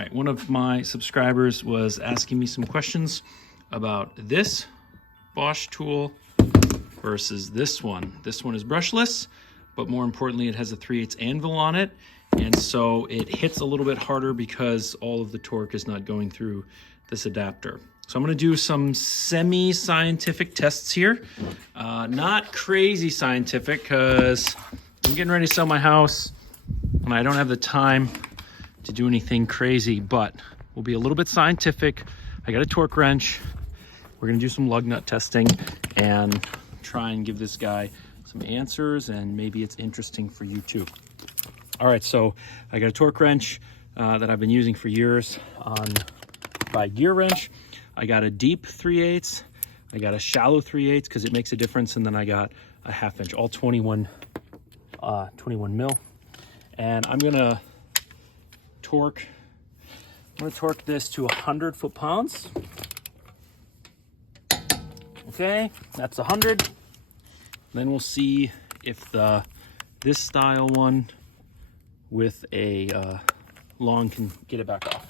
right, one of my subscribers was asking me some questions about this Bosch tool versus this one. This one is brushless, but more importantly, it has a 3/8 anvil on it. And so it hits a little bit harder because all of the torque is not going through this adapter. So I'm gonna do some semi-scientific tests here. Not crazy scientific, because I'm getting ready to sell my house and I don't have the time to do anything crazy, but we'll be a little bit scientific. I got a torque wrench. We're gonna do some lug nut testing and try and give this guy some answers, and maybe it's interesting for you too. All right, so I got a torque wrench that I've been using for years by Gear Wrench. I got a deep 3/8. I got a shallow 3/8 because it makes a difference, and then I got a 1/2 inch, all 21 mil. And I'm gonna torque this to 100 foot-pounds. Okay, that's 100. Then we'll see if this style one with a long can get it back off.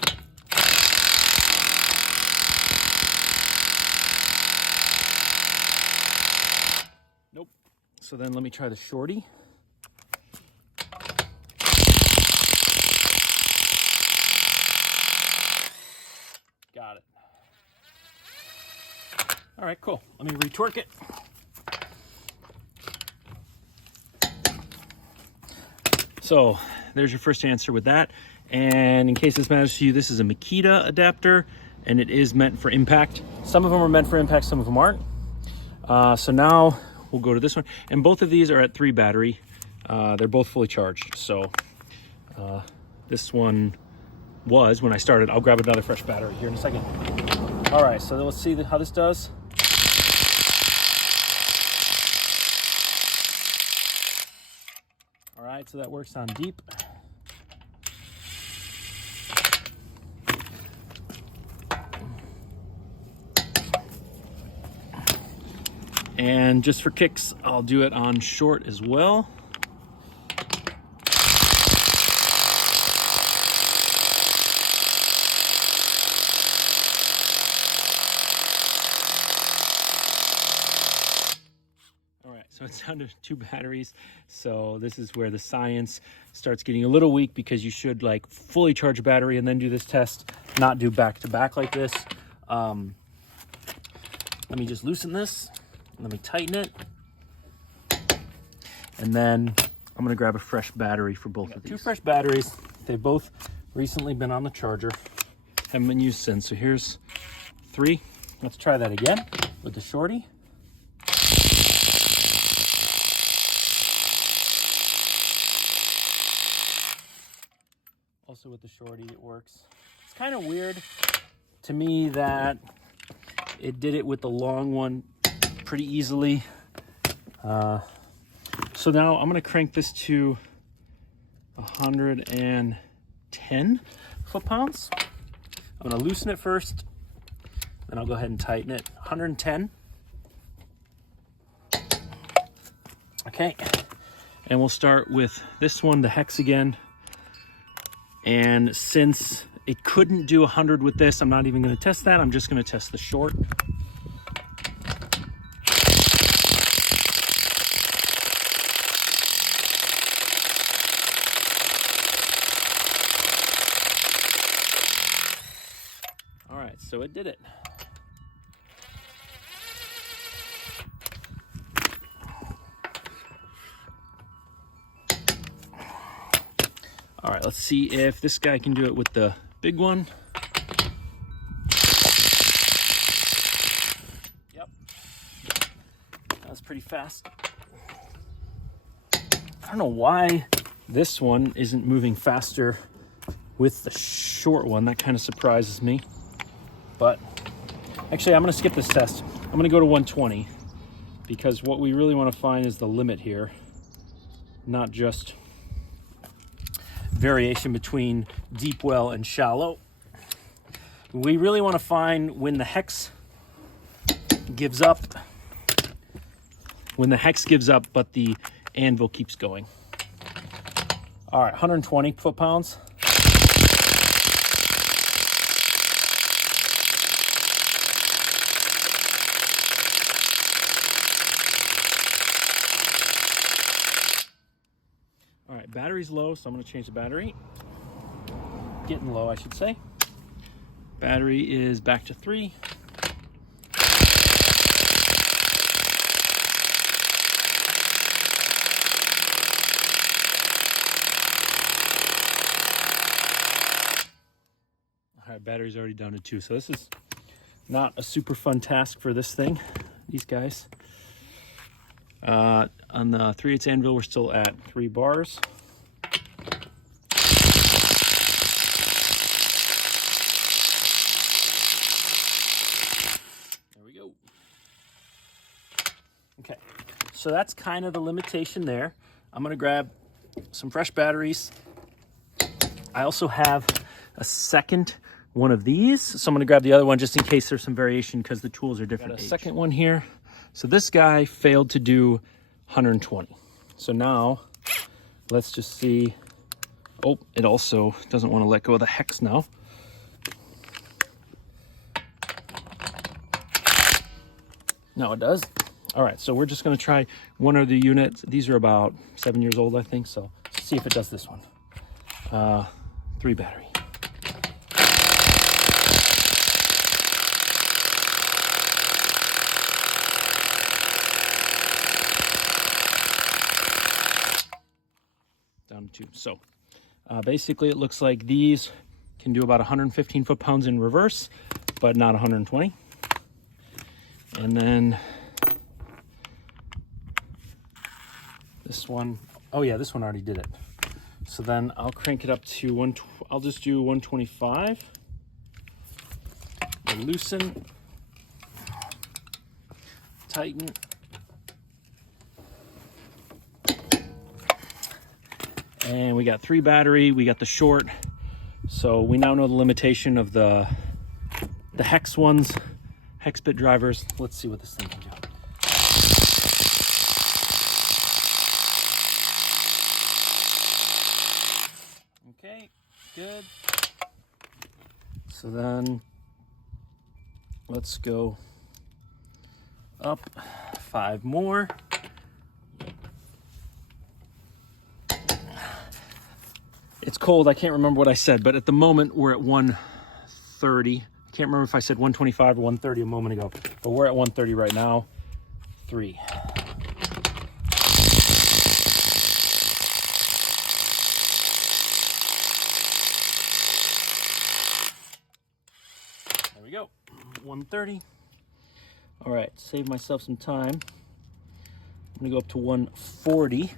Nope. So then let me try the shorty. Got it. All right, cool. Let me retorque it. So there's your first answer with that. And in case this matters to you, this is a Makita adapter, and it is meant for impact. Some of them are meant for impact, some of them aren't. So now we'll go to this one. And both of these are at 3 battery. They're both fully charged. So this one was when I started. I'll grab another fresh battery here in a second. All right, so let's see how this does. All right, so that works on deep. And just for kicks, I'll do it on short as well. So it's down to 2 batteries. So this is where the science starts getting a little weak, because you should like fully charge a battery and then do this test, not do back to back like this. Let me just loosen this. Let me tighten it. And then I'm gonna grab a fresh battery for both of these. 2 fresh batteries. They've both recently been on the charger. Haven't been used since. So here's 3. Let's try that again with the shorty. Also with the shorty, it works. It's kind of weird to me that it did it with the long one pretty easily. So now I'm gonna crank this to 110 foot-pounds. I'm gonna loosen it first, then I'll go ahead and tighten it. 110. Okay, and we'll start with this one, the hex again. And since it couldn't do 100 with this, I'm not even going to test that. I'm just going to test the short. All right, so it did it. All right, let's see if this guy can do it with the big one. Yep, that was pretty fast. I don't know why this one isn't moving faster with the short one. That kind of surprises me. But actually, I'm gonna skip this test. I'm gonna go to 120, because what we really wanna find is the limit here, not just variation between deep well and shallow. We really want to find when the hex gives up, but the anvil keeps going. All right, 120 foot-pounds. battery's low, so I'm going to change the battery. Getting low, I should say. Battery is back to 3. All right, battery's already down to 2, so this is not a super fun task for this thing, these guys. On the 3/8 anvil, we're still at 3 bars. There we go. Okay, so that's kind of the limitation there. I'm gonna grab some fresh batteries. I also have a second one of these, so I'm going to grab the other one just in case there's some variation because the tools are different. Got a second one here. So this guy failed to do 120. So now let's just see. Oh, it also doesn't want to let go of the hex now. Now it does. All right, so we're just going to try one of the units. These are about 7 years old, I think. So let's see if it does this one. 3 battery. Down to 2. So basically it looks like these can do about 115 foot-pounds in reverse, but not 120. And then this one, oh yeah, this one already did it. So then I'll crank it up to I'll just do 125. And loosen, tighten. And we got 3 battery, we got the short. So we now know the limitation of the hex ones, hex bit drivers. Let's see what this thing can do. Okay, good. So then let's go up 5 more. It's cold, I can't remember what I said, but at the moment we're at 130. I can't remember if I said 125 or 130 a moment ago, but we're at 130 right now. 3. There we go, 130. All right, save myself some time. I'm gonna go up to 140.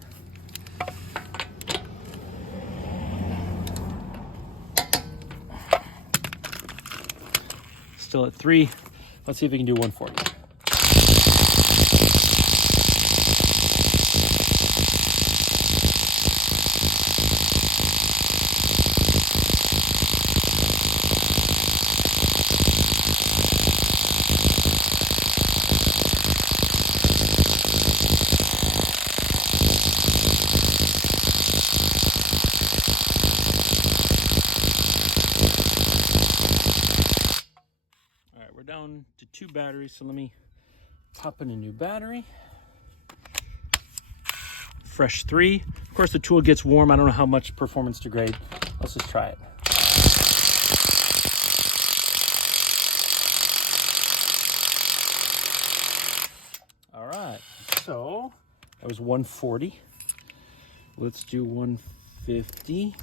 Still at 3. Let's see if we can do 140. Down to 2 batteries, so let me pop in a new battery. Fresh 3. Of course the tool gets warm. I don't know how much performance degrade. Let's just try it. All right, so that was 140. Let's do 150.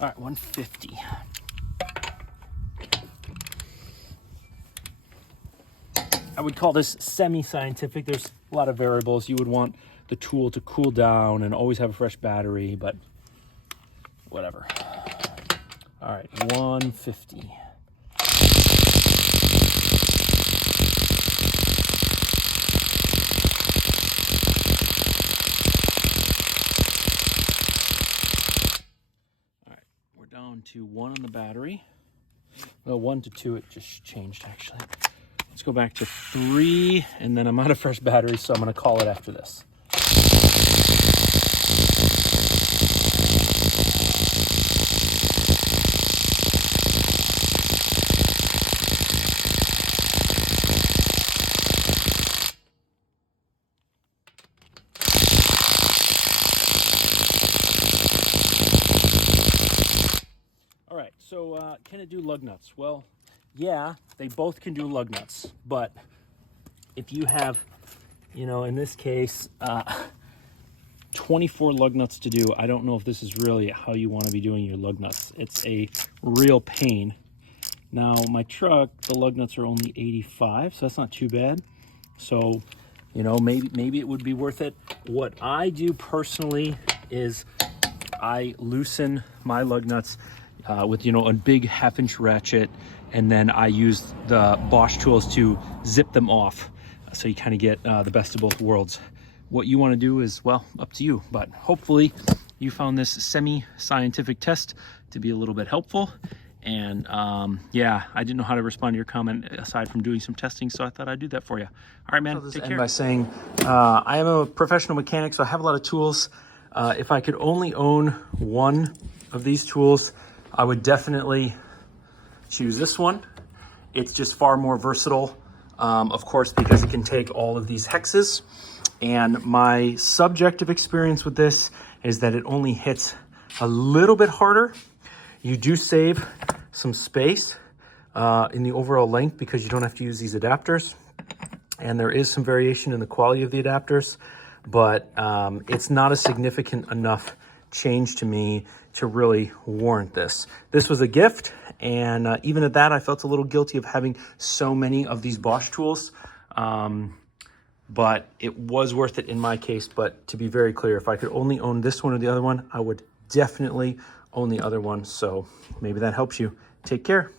All right, 150. I would call this semi-scientific. There's a lot of variables. You would want the tool to cool down and always have a fresh battery, but whatever. All right, 150. Down to 1 on the battery. Well, 1 to 2, it just changed actually. Let's go back to 3, and then I'm out of fresh battery, so I'm going to call it after this. Can it do lug nuts? Well, yeah, they both can do lug nuts, but if you have, you know, in this case, 24 lug nuts to do, I don't know if this is really how you want to be doing your lug nuts. It's a real pain. Now, my truck, the lug nuts are only 85, so that's not too bad. So, you know, maybe it would be worth it. What I do personally is I loosen my lug nuts with, you know, a big 1/2-inch ratchet, and then I use the Bosch tools to zip them off. So you kind of get the best of both worlds. What you want to do is, well, up to you, but hopefully you found this semi-scientific test to be a little bit helpful. And yeah, I didn't know how to respond to your comment aside from doing some testing, so I thought I'd do that for you. All right, man, take care. By saying, I am a professional mechanic, so I have a lot of tools. If I could only own one of these tools, I would definitely choose this one. It's just far more versatile, of course, because it can take all of these hexes. And my subjective experience with this is that it only hits a little bit harder. You do save some space in the overall length because you don't have to use these adapters. And there is some variation in the quality of the adapters, but it's not a significant enough change to me to really warrant this. This was a gift, and even at that, I felt a little guilty of having so many of these Bosch tools. But it was worth it in my case. But to be very clear, if I could only own this one or the other one, I would definitely own the other one. So maybe that helps you. Take care.